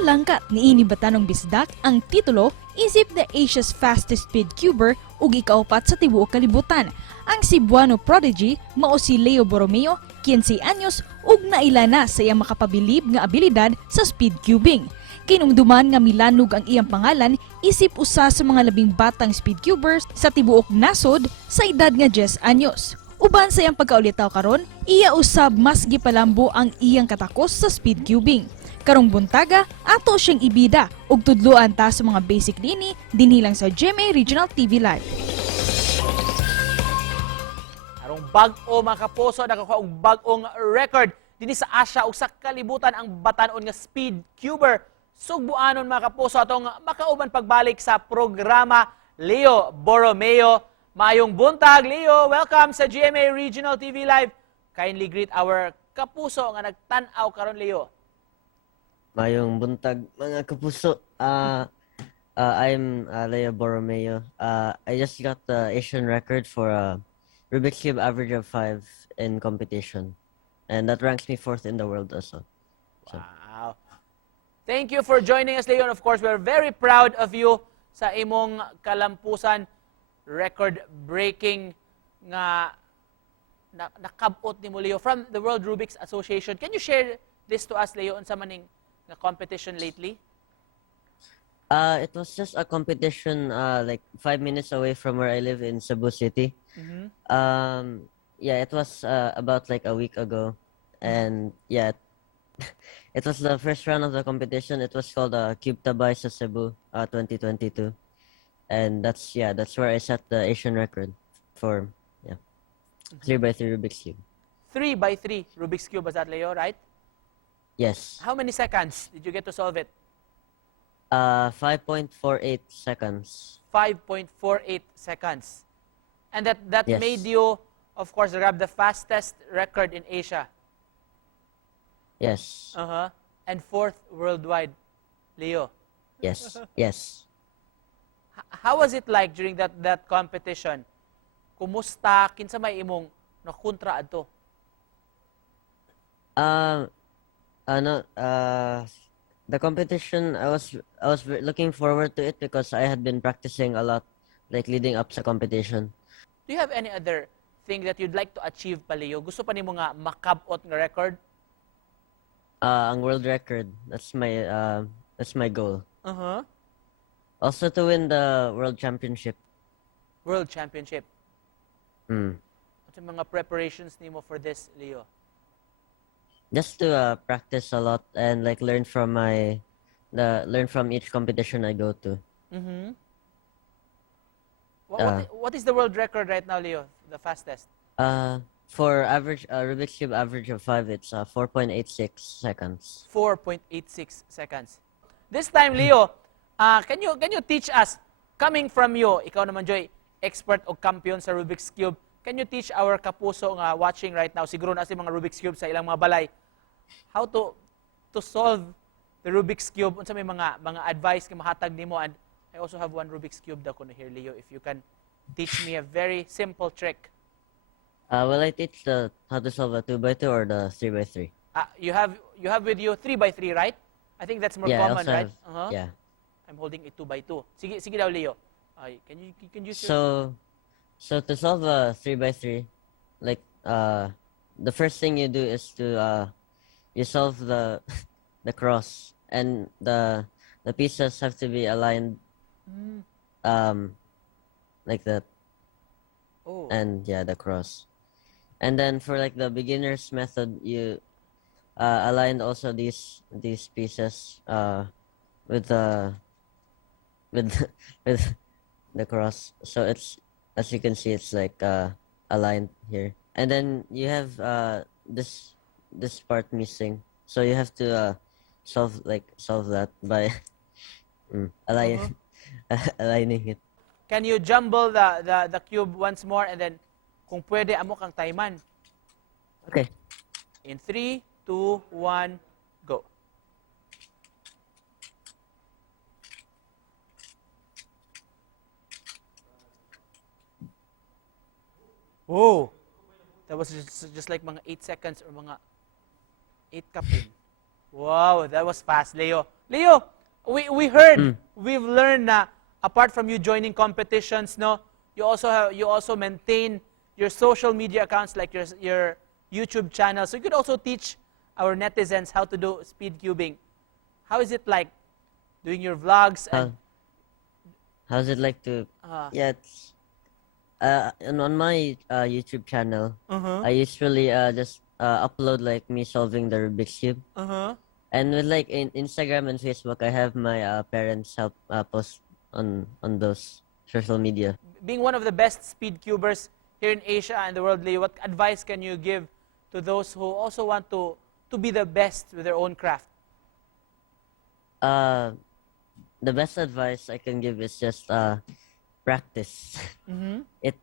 Nalangkat niini Batanong Bisdak ang titulo Isip the Asia's Fastest Speedcuber ug ika-upat sa tibuok kalibutan. Ang Cebuano prodigy mao si Leo Borromeo, 15 anyos ug naila na sa iyang makapabilib nga abilidad sa speedcubing. Kinumduman nga milanog ang iyang pangalan isip usa sa mga labing batang speedcubers sa tibuok nasod sa edad nga 10 anyos. Uban sa iyang pagkaulitaw karon, iya usab mas gipalambo ang iyang katakos sa speedcubing. Karong buntaga, ato siyang ibida ug tudloan ta sa mga basic nini dinhi lang sa GMA Regional TV Live. Arong bag-o mga kapuso, nakakuha og bag-ong record dinhi sa Asia ug sa kalibutan ang batanon nga speedcuber. Sugbuanon mga kapuso atong makauban pagbalik sa programa Leo Borromeo. Mayong buntag, Leo. Welcome sa GMA Regional TV Live. Kindly greet our kapuso nga nagtan-aw karon, Leo. Mayong buntag mga kapuso. I'm Leo Borromeo. I just got the Asian record for Rubik's Cube average of 5 in competition. And that ranks me 4th in the world also. So. Wow. Thank you for joining us, Leo. And of course, we're very proud of you sa imong kalampusan, record-breaking nga nakabot ni mo, Leo, from the World Rubik's Association. Can you share this to us, Leo, unsa maning na competition lately? It was just a competition like 5 minutes away from where I live in Cebu City. Mm-hmm. Yeah, it was about like a week ago. And yeah, it was the first round of the competition. It was called Cube Tabay sa Cebu 2022. And that's where I set the Asian record for 3x3 Rubik's Cube. 3x3 Rubik's Cube, was that, Leo, right? Yes. How many seconds did you get to solve it? 5.48 seconds. 5.48 seconds. And that Yes. made you, of course, grab the fastest record in Asia. Yes. And 4th worldwide, Leo. Yes. Yes. How was it like during that competition? Kumusta? Kinsa may imong nakontra adto? The competition, I was looking forward to it because I had been practicing a lot, like leading up sa competition. Do you have any other thing that you'd like to achieve pa, Leo? Gusto pa nimo nga makabot nga record? Ang world record. That's my goal. Also to win the world championship. World championship. Hmm. What's yung mga preparations nimo for this, Leo? Just to practice a lot and like learn from each competition I go to. Mm-hmm. What is the world record right now, Leo? The fastest? For average Rubik's Cube average of 5, it's 4.86 seconds. 4.86 seconds. This time, Leo, can you teach us, coming from you, ikaw naman, Joy, expert o kampiyon sa Rubik's Cube, can you teach our kapuso nga watching right now, siguro na si mga Rubik's Cube sa ilang mga balay, how to solve the Rubik's Cube? Unsa may mga advice nga mahatag nimo? And I also have one Rubik's Cube da kuno here, Leo, if you can teach me a very simple trick. Will I teach how to solve a 2x2 or the 3x3? You have with you 3x3, right? I think that's more common, right? Yeah. I'm holding a 2x2. Sige daw, Leo. Can you use So to solve a 3x3, like the first thing you do is to you solve the cross, and the pieces have to be aligned like that. Oh. And yeah, the cross. And then for like the beginner's method, you aligned also these pieces with the cross. So it's, as you can see, it's like aligned here. And then you have this part missing. So you have to solve that by aligning it. Can you jumble the cube once more, and then kung pwede amo kang taiman? Okay. In 3, 2, 1, go. Whoa! That was just like mga 8 seconds or mga 8 kapin. Wow, that was fast, Leo. Leo, we heard, we've learned na apart from you joining competitions, no, you also maintain your social media accounts like your YouTube channel. So you could also teach our netizens how to do speed cubing. How is it like doing your vlogs and How's it like to? Yeah, it's and on my YouTube channel, I usually just upload like me solving the Rubik's cube. And with like in Instagram and Facebook, I have my parents help post on those social media. being one of the best speed cubers here in Asia and the world, Leo, what advice can you give to those who also want to be the best with their own craft? The best advice I can give is just practice. It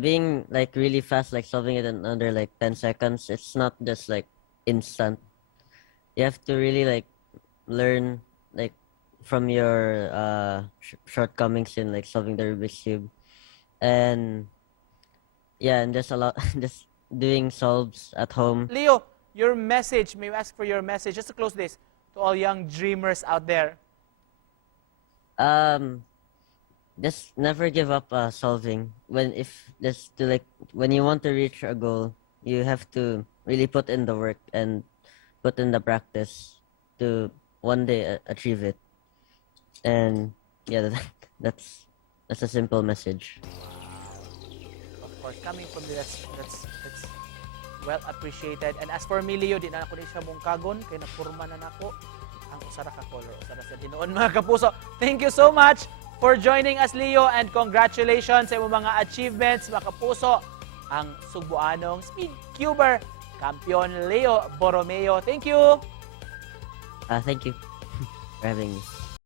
being like really fast, like solving it in under like 10 seconds. It's not just like instant. You have to really like learn like from your shortcomings in like solving the Rubik's cube, and yeah, and just a lot just doing solves at home. Leo, your message, may I ask for your message, just to close this, to all young dreamers out there. Just never give up solving. When you want to reach a goal, you have to really put in the work and put in the practice to one day achieve it. And yeah, that's a simple message. Of course, coming from you, that's well appreciated. And as for me, Leo, di na ako ni siya mong kagon, kay napurma na nako ang usara ka color, usara sa dinuon mga kapuso. Thank you so much for joining us, Leo, and congratulations sa imong mga achievements, mga kapuso. Ang Sugbuanon'g Speed Cuber Champion Leo Borromeo. Thank you! Thank you for having me.